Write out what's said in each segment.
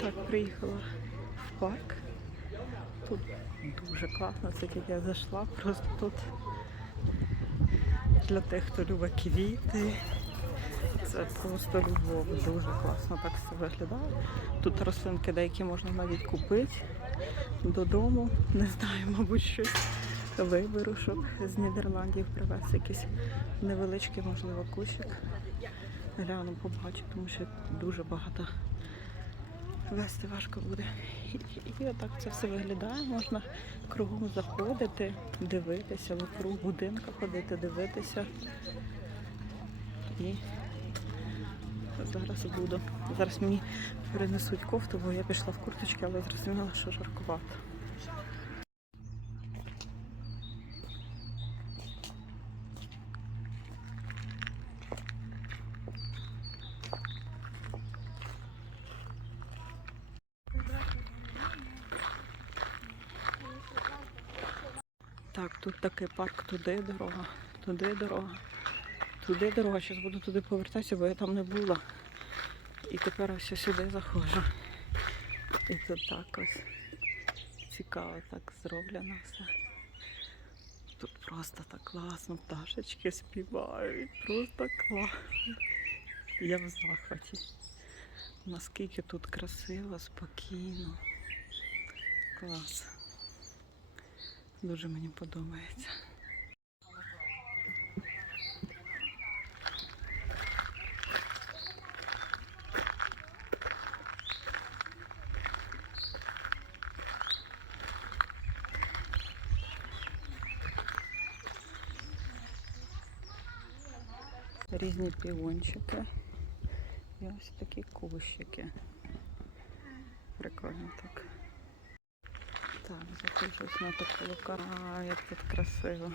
Так, приїхала в парк. Тут дуже класно, це тільки я зайшла. Просто тут для тих, хто любить квіти. Це просто любов. Дуже класно так все виглядає. Тут рослинки деякі можна навіть купити додому. Не знаю, мабуть, щось виберу, щоб з Нідерландів привезти якийсь невеличкий, можливо, кущик. Гляну, побачу, тому що дуже багато вести важко буде. І, і отак це все виглядає. Можна кругом заходити, дивитися, вокруг будинка ходити, дивитися. І зараз буду. Зараз мені принесуть кофту, бо я пішла в курточки, але зрозуміла, що жаркувато. Так, тут такий парк, туди дорога, туди дорога, туди дорога. Зараз буду туди повертатися, бо я там не була. І тепер ось сюди заходжу. І тут так ось цікаво так зроблено все. Тут просто так класно, пташечки співають, просто класно. Я в захваті. Наскільки тут красиво, спокійно. Клас. Дуже мені подобається. Різні півончики. І ось такі кущики. Прикольно так. Так, заходжусь на локацію. А, як тут красиво.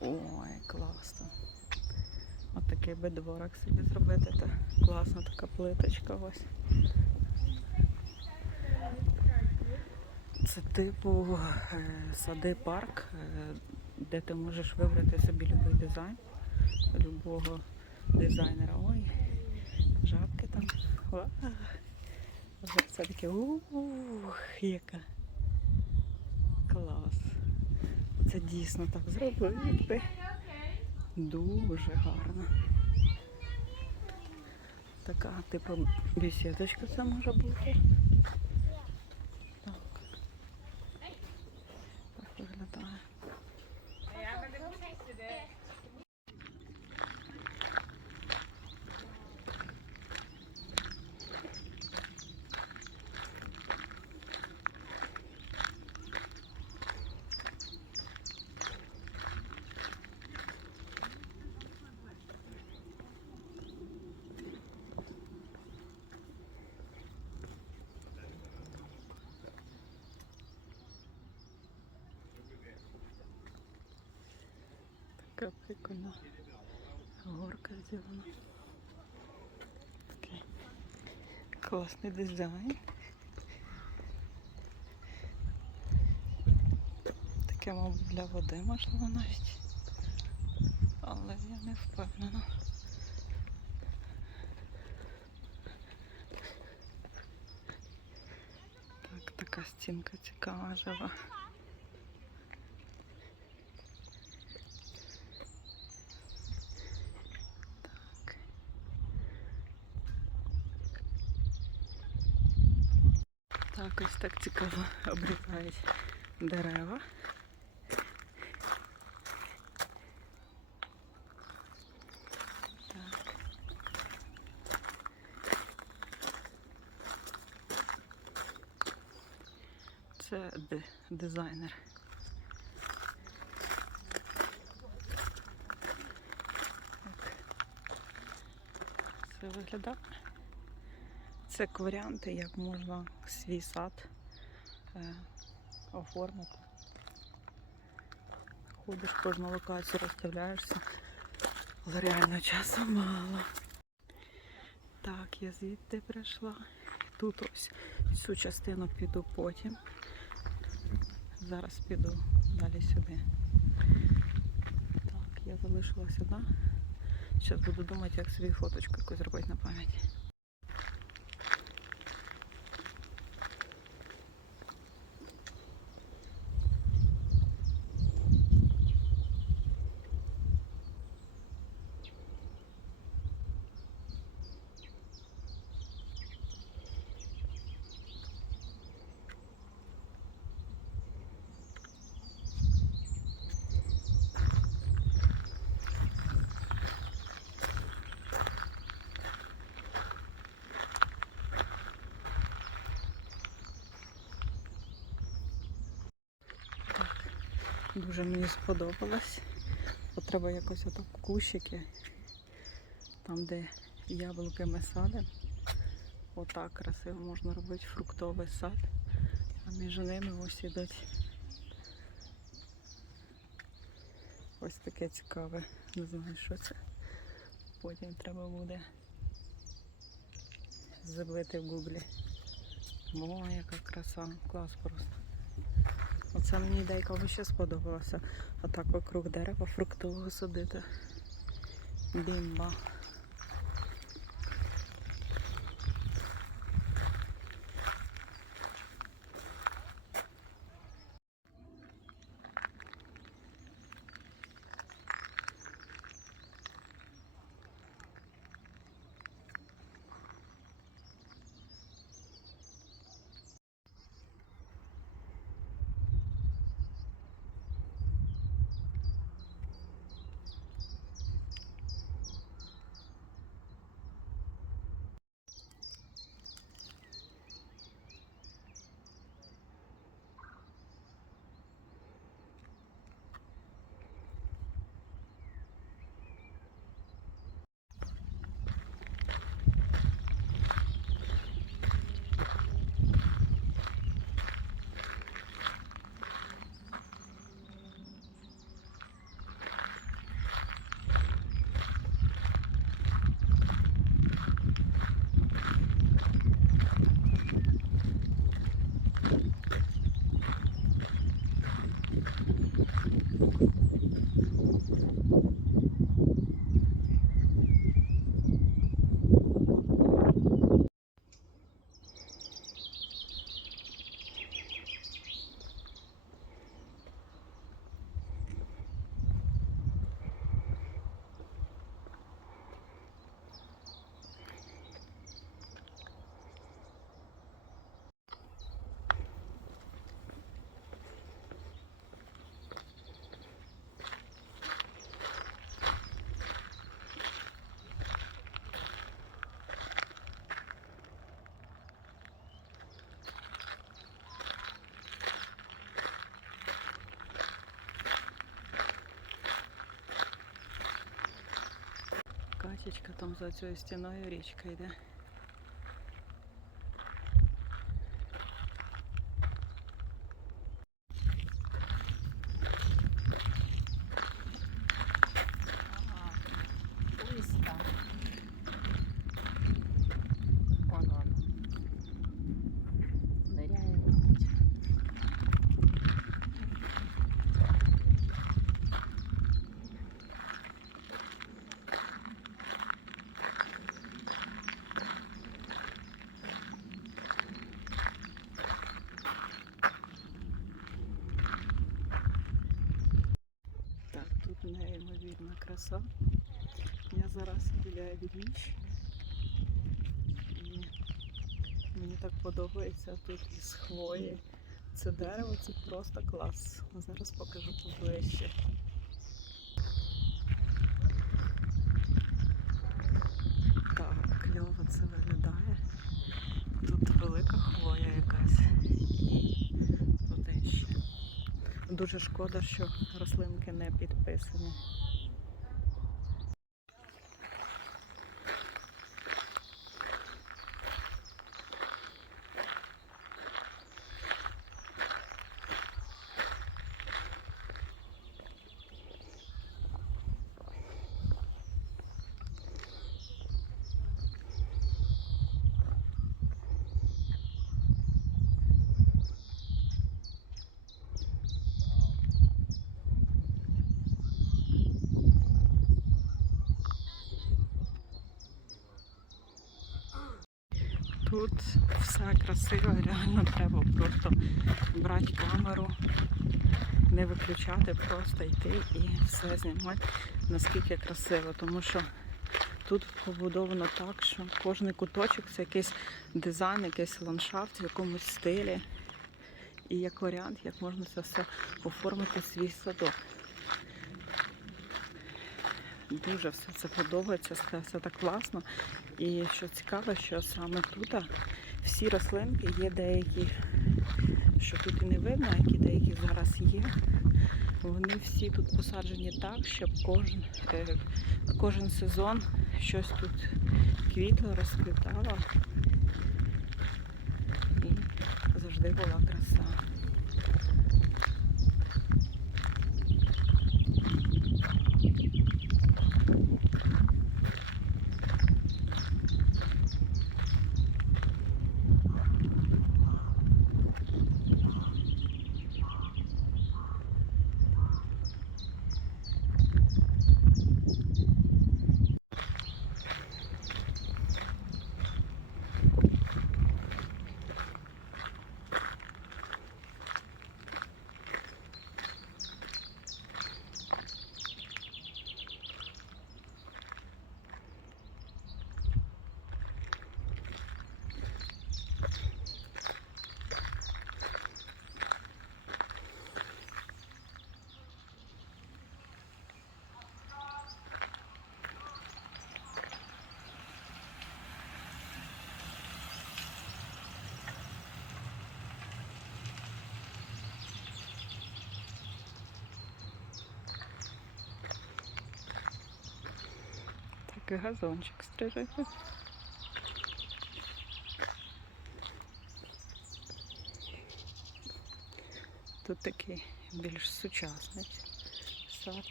Ой, класно. От такий би дворик собі зробити. Та класна така плиточка ось. Це типу е, сади парк, е, де ти можеш вибрати собі будь-який дизайн любого дизайнера. Ой, жабки там. Ва. Це таке ух, яка клас. Це дійсно так зробити. Дуже гарно. Така, типу, бесідочка це може бути. Так. Так виглядає. Така прикольна горка зроблена. Такий класний дизайн. Таке, мабуть, для води можливо навіть. Але я не впевнена. Так, така стінка цікава, жива. Так. Так, цікаво обрізають дерева. Це дизайнер. Це виглядає. Це варіанти, як можна свій сад оформити. Ходиш кожну локацію, розставляєшся, але реально часу мало. Так, я звідти прийшла. Тут ось цю частину піду потім. Зараз піду далі сюди. Так, я залишила сюди. Зараз буду думати, як собі фоточку якусь зробити на пам'ять. Дуже мені сподобалось. От треба якось отак кущики, там де яблуки ми садимо. Отак красиво можна робити фруктовий сад. А між ними ось ідуть ось таке цікаве. Не знаю, що це. Потім треба буде забити в гуглі. О, яка краса, клас просто. Оце мені ідейка ще сподобалася. А так вокруг дерева фруктового садити. Бімба. Качечка там за цією стіною річка йде. Краса. Я зараз біля Відміч. І мені так подобається тут із хвої. Це дерево, це просто клас. Зараз покажу поближче. Так, кльово це виглядає. Тут велика хвоя якась. Дуже шкода, що рослинки не підписані. Тут все красиво, реально треба просто брати камеру, не виключати, просто йти і все знімати, наскільки красиво. Тому що тут побудовано так, що кожний куточок це якийсь дизайн, якийсь ландшафт в якомусь стилі. І як варіант, як можна це все оформити свій садок. Дуже все це подобається, все, все так класно. І що цікаво, що саме тут всі рослинки є деякі, що тут і не видно, які деякі зараз є. Вони всі тут посаджені так, щоб кожен, е, кожен сезон щось тут квітло, розквітало. І завжди була краса. Такий газончик стрижеться. Тут такий більш сучасний сад.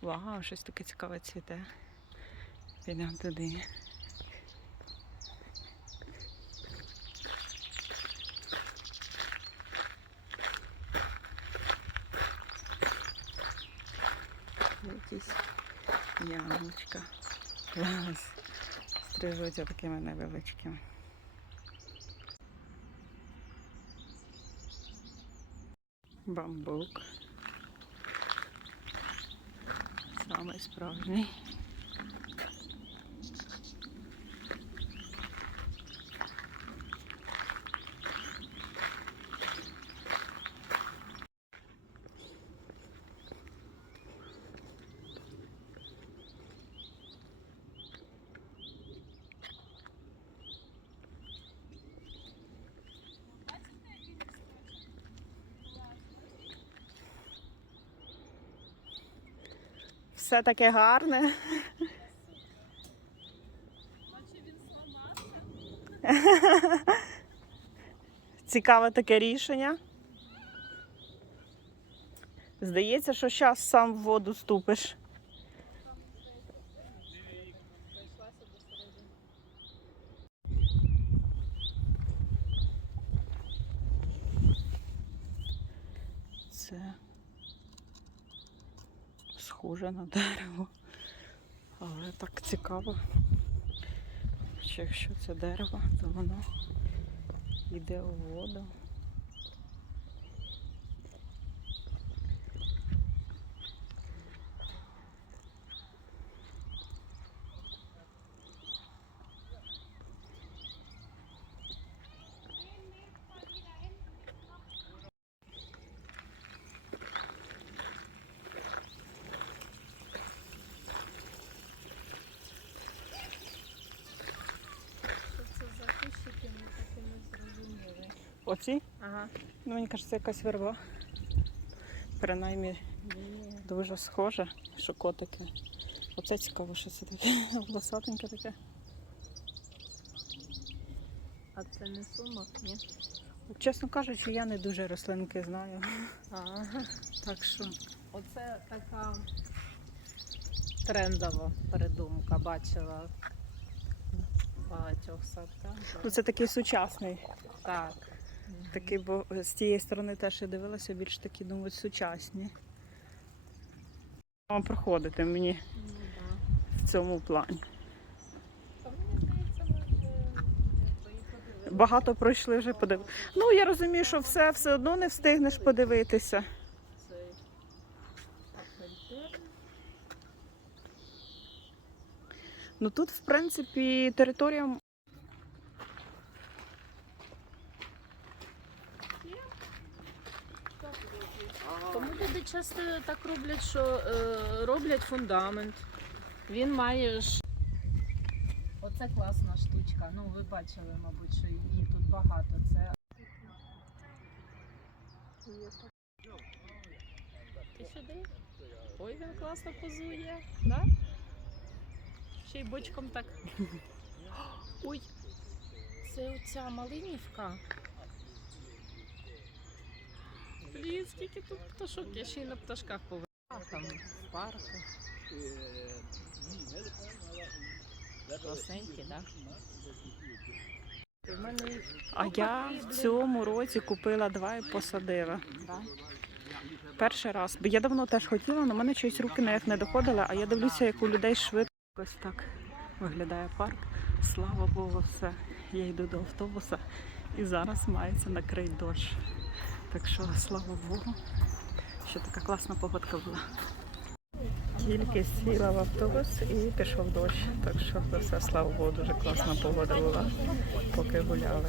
Вау, щось таке цікаве цвіте. Підемо туди. Якісь яблучка. Клас. Стрижуться такими невеличкими. Бамбук. Самий справжній. Все таке гарне. Цікаве таке рішення. Здається, що зараз сам в воду ступиш. Це схоже на дерево. Але так цікаво, що якщо це дерево, то воно йде у воду. Що це за кущики, ми таки не зрозуміли. Оці? Ага. Ну, мені кажеться, якась верба. Принаймні Ні. дуже схоже, що котики. Оце цікаво, що це таке волосатеньке таке. А це не сумок, ні? Чесно кажучи, я не дуже рослинки знаю. Ага. Так що Оце така трендова передумка, бачила багатьох садках. ну, це такий сучасний. Так. Такий, бо з тієї сторони теж я дивилася, більш такі, думаю, сучасні. Вам проходити мені в цьому плані. Подивилися. Багато пройшли вже подив. Ну, я розумію, що все все одно не встигнеш подивитися. Ну тут, в принципі, територія часто так роблять, що е, роблять фундамент. Він має. Оце класна штучка. Ну, ви бачили, мабуть, що її тут багато. Це Ти сюди? Ой, він класно позує, да? Ще й бочком так. Ой, це оця малинівка. Блін, скільки тут пташок, я ще й на пташках повинна. Там в парку. Класненькі, так? Да? А я в цьому році купила два і посадила. Да? Перший раз. Бо я давно теж хотіла, але в мене щось руки ніяк не доходили, а я дивлюся, як у людей швидко. Ось так виглядає парк. Слава Богу, все. Я йду до автобуса і зараз мається накрити дощ. Так що, слава Богу, що така класна погодка була. Тільки сіла в автобус і пішов дощ. Так що все, слава Богу, дуже класна погода була, поки гуляли.